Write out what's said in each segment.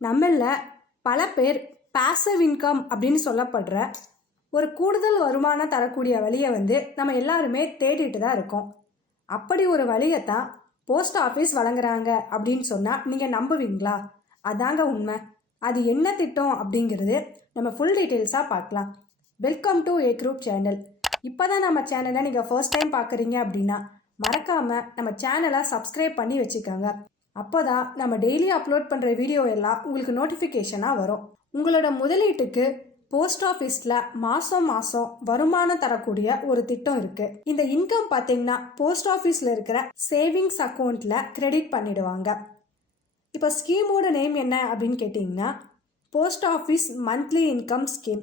நம்மள பல பேர் பாசிவ் இன்கம் அப்படின்னு சொல்லப்படுற ஒரு கூடுதல் வருமானம் தரக்கூடிய வழியை வந்து நம்ம எல்லாருமே தேடிட்டு தான் இருக்கோம். அப்படி ஒரு வழியை தான் போஸ்ட் ஆஃபீஸ் வழங்குறாங்க அப்படின்னு சொன்னால் நீங்கள் நம்புவீங்களா? அதாங்க உண்மை. அது என்ன திட்டம் அப்படிங்கிறது நம்ம ஃபுல் டீட்டெயில்ஸாக பார்க்கலாம். Welcome to A group channel இப்போ தான் நம்ம சேனலை நீங்கள் ஃபர்ஸ்ட் டைம் பார்க்குறீங்க அப்படின்னா மறக்காமல் நம்ம சேனலை சப்ஸ்கிரைப் பண்ணி வச்சுக்கோங்க. அப்போ தான் நம்ம டெய்லி அப்லோட் பண்ணுற வீடியோ எல்லாம் உங்களுக்கு நோட்டிஃபிகேஷனாக வரும். உங்களோட முதலீட்டுக்கு போஸ்ட் ஆஃபீஸில் மாதம் மாதம் வருமானம் தரக்கூடிய ஒரு திட்டம் இருக்குது இந்த இன்கம் பார்த்தீங்கன்னா போஸ்ட் ஆஃபீஸில் இருக்கிற சேவிங்ஸ் அக்கௌண்ட்டில் கிரெடிட் பண்ணிடுவாங்க. இப்போ ஸ்கீமோட நேம் என்ன அப்படின்னு கேட்டிங்கன்னா post office monthly income scheme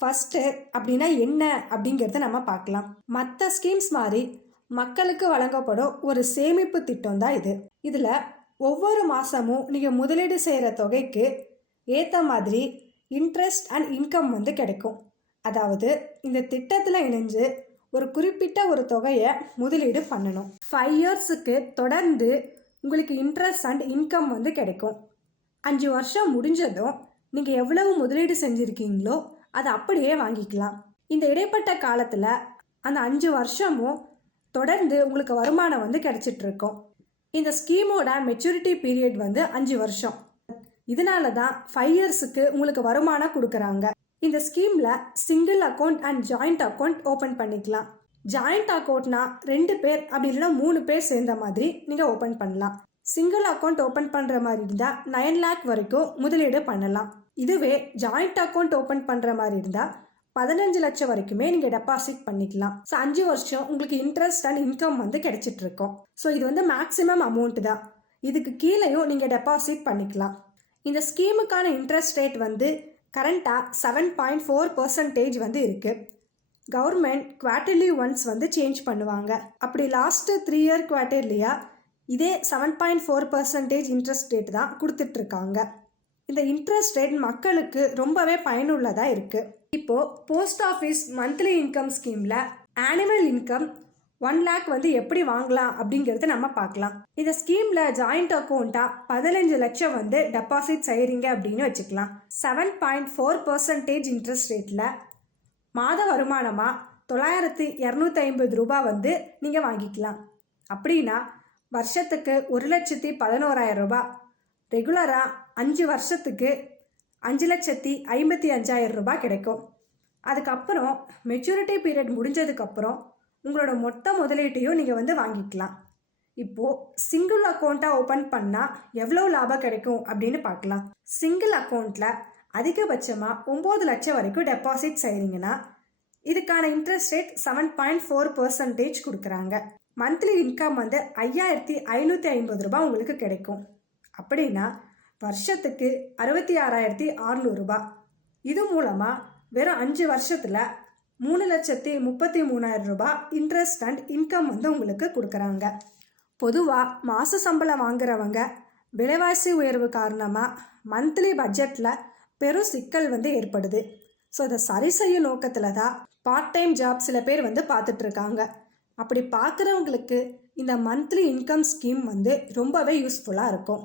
first அப்படின்னா என்ன அப்படிங்கிறத நம்ம பார்க்கலாம். மற்ற ஸ்கீம்ஸ் மாதிரி மக்களுக்கு வழங்கப்படும் ஒரு சேமிப்பு திட்டம் தான் இது. இதில் ஒவ்வொரு மாதமும் நீங்கள் முதலீடு செய்கிற தொகைக்கு ஏற்ற மாதிரி இன்ட்ரெஸ்ட் அண்ட் இன்கம் வந்து கிடைக்கும். அதாவது இந்த திட்டத்தில் இணைஞ்சு ஒரு குறிப்பிட்ட ஒரு தொகையை முதலீடு பண்ணணும். ஃபைவ் இயர்ஸுக்கு தொடர்ந்து உங்களுக்கு இன்ட்ரெஸ்ட் அண்ட் இன்கம் வந்து கிடைக்கும். அஞ்சு வருஷம் முடிஞ்சதும் நீங்கள் எவ்வளவு முதலீடு செஞ்சுருக்கீங்களோ அதை அப்படியே வாங்கிக்கலாம். இந்த இடைப்பட்ட காலத்தில் அந்த அஞ்சு வருஷமும் தொடர்ந்து உங்களுக்கு வருமானம் வந்து கிடைச்சிட்டு இருக்கும் இந்த ஸ்கீமோட மெச்சூரிட்டி பீரியட் வந்து அஞ்சு வருஷம். இதனால தான் ஃபைவ் இயர்ஸுக்கு உங்களுக்கு வருமானம் கொடுக்குறாங்க. இந்த ஸ்கீமில் single account and joint account open பண்ணிக்கலாம். ஜாயிண்ட் அக்கௌண்ட்னா ரெண்டு பேர் அப்படி இல்லைன்னா மூணு பேர் சேர்ந்த மாதிரி நீங்கள் ஓப்பன் பண்ணலாம். சிங்கிள் அக்கௌண்ட் ஓப்பன் பண்ணுற மாதிரி இருந்தால் நைன் லேக் வரைக்கும் முதலீடு பண்ணலாம். இதுவே ஜாயிண்ட் அக்கௌண்ட் ஓப்பன் பண்ணுற மாதிரி இருந்தால் பதினஞ்சு லட்சம் வரைக்குமே நீங்கள் டெபாசிட் பண்ணிக்கலாம். ஸோ அஞ்சு வருஷம் உங்களுக்கு இன்ட்ரெஸ்ட் அண்ட் இன்கம் வந்து கிடைச்சிட்டு இருக்கும் ஸோ இது வந்து மேக்சிமம் அமௌண்ட் தான். இதுக்கு கீழேயும் நீங்கள் டெபாசிட் பண்ணிக்கலாம். இந்த ஸ்கீமுக்கான இன்ட்ரெஸ்ட் ரேட் வந்து கரண்டாக செவன் பாயிண்ட் ஃபோர் பர்சன்டேஜ் வந்து இருக்குது கவர்மெண்ட் குவார்டர்லி ஒன்ஸ் வந்து சேஞ்ச் பண்ணுவாங்க. அப்படி லாஸ்ட்டு த்ரீ இயர் குவார்டர்லியா இதே seven point four percentage interest rate தான் கொடுத்துட்ருக்காங்க இந்த இன்ட்ரெஸ்ட் ரேட் மக்களுக்கு ரொம்பவே பயனுள்ளதாக இருக்குது இப்போது போஸ்ட் ஆஃபீஸ் மந்த்லி இன்கம் ஸ்கீமில் ஆனுவல் இன்கம் ஒன் லேக் வந்து எப்படி வாங்கலாம் அப்படிங்கிறத நம்ம பார்க்கலாம். இந்த ஸ்கீமில் ஜாயிண்ட் அக்கௌண்ட்டாக பதினஞ்சு லட்சம் வந்து டெபாசிட் செய்கிறீங்க அப்படின்னு வச்சுக்கலாம். Seven point four percentage interest ரேட்டில் மாத வருமானமாக தொள்ளாயிரத்தி இரநூத்தி ஐம்பது ரூபாய் வந்து நீங்கள் வாங்கிக்கலாம். அப்படின்னா வருஷத்துக்கு ஒரு லட்சத்தி பதினோராயிரம் ரூபாய் ரெகுலராக அஞ்சு வருஷத்துக்கு அஞ்சு லட்சத்தி ஐம்பத்தி அஞ்சாயிரம் ரூபாய் கிடைக்கும். அதுக்கப்புறம் மெச்சூரிட்டி பீரியட் முடிஞ்சதுக்கப்புறம் உங்களோட மொத்த முதலீட்டையும் நீங்கள் வந்து வாங்கிக்கலாம். இப்போது சிங்கிள் அக்கௌண்ட்டாக ஓப்பன் பண்ணால் எவ்வளோ லாபம் கிடைக்கும் அப்படின்னு பார்க்கலாம். சிங்கிள் அக்கௌண்ட்டில் அதிகபட்சமாக ஒம்பது லட்சம் வரைக்கும் டெபாசிட் செய்கிறீங்கன்னா இதுக்கான interest rate seven point four percentage கொடுக்குறாங்க. மந்த்லி இன்கம் வந்து ஐயாயிரத்தி ஐநூற்றி ஐம்பது ரூபாய் உங்களுக்கு கிடைக்கும். அப்படின்னா வருஷத்துக்கு அறுபத்தி ஆறாயிரத்தி அறநூறுபா இது மூலமாக வெறும் அஞ்சு வருஷத்தில் மூணு லட்சத்தி முப்பத்தி மூணாயிரம் ரூபாய் இன்ட்ரெஸ்ட் அண்ட் இன்கம் வந்து உங்களுக்கு கொடுக்குறாங்க. பொதுவாக மாத சம்பளம் வாங்குறவங்க விலைவாசி உயர்வு காரணமாக மந்த்லி பட்ஜெட்டில் பெரும் சிக்கல் வந்து ஏற்படுது. ஸோ இதை சரி செய்யும் நோக்கத்தில் தான் பார்ட் டைம் ஜாப் சில பேர் வந்து பார்த்துட்ருக்காங்க அப்படி பார்க்குறவங்களுக்கு இந்த மந்த்லி இன்கம் ஸ்கீம் வந்து ரொம்பவே யூஸ்ஃபுல்லாக இருக்கும்.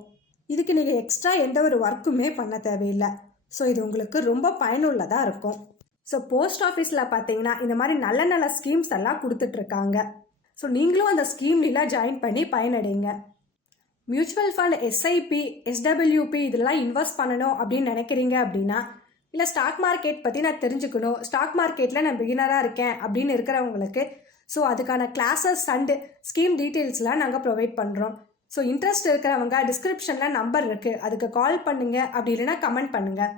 இதுக்கு நீங்கள் எக்ஸ்ட்ரா எந்த ஒரு ஒர்க்குமே பண்ண தேவையில்லை. ஸோ இது உங்களுக்கு ரொம்ப பயனுள்ளதாக இருக்கும். ஸோ போஸ்ட் ஆஃபீஸில் பார்த்தீங்கன்னா இந்த மாதிரி நல்ல நல்ல ஸ்கீம்ஸ் எல்லாம் கொடுத்துட்ருக்காங்க. ஸோ நீங்களும் அந்த ஸ்கீம்லாம் ஜாயின் பண்ணி பயனடைங்க. மியூச்சுவல் ஃபண்ட் எஸ்ஐபி எஸ்டபிள்யூபி இதெல்லாம் இன்வெஸ்ட் பண்ணணும் அப்படின்னு நினைக்கிறீங்க அப்படின்னா இல்லை ஸ்டாக் மார்க்கெட் பற்றி நான் தெரிஞ்சுக்கணும் ஸ்டாக் மார்க்கெட்டில் நான் பிகினராக இருக்கேன் அப்படின்னு இருக்கிறவங்களுக்கு ஸோ அதுக்கான கிளாஸஸ் அண்டு ஸ்கீம் டீட்டெயில்ஸ்லாம் நாங்கள் ப்ரொவைட் பண்ணுறோம் ஸோ இன்ட்ரெஸ்ட் இருக்கிறவங்க டிஸ்கிரிப்ஷனில் நம்பர் இருக்குது அதுக்கு கால் பண்ணுங்கள் அப்படி இல்லைன்னா கமெண்ட் பண்ணுங்கள்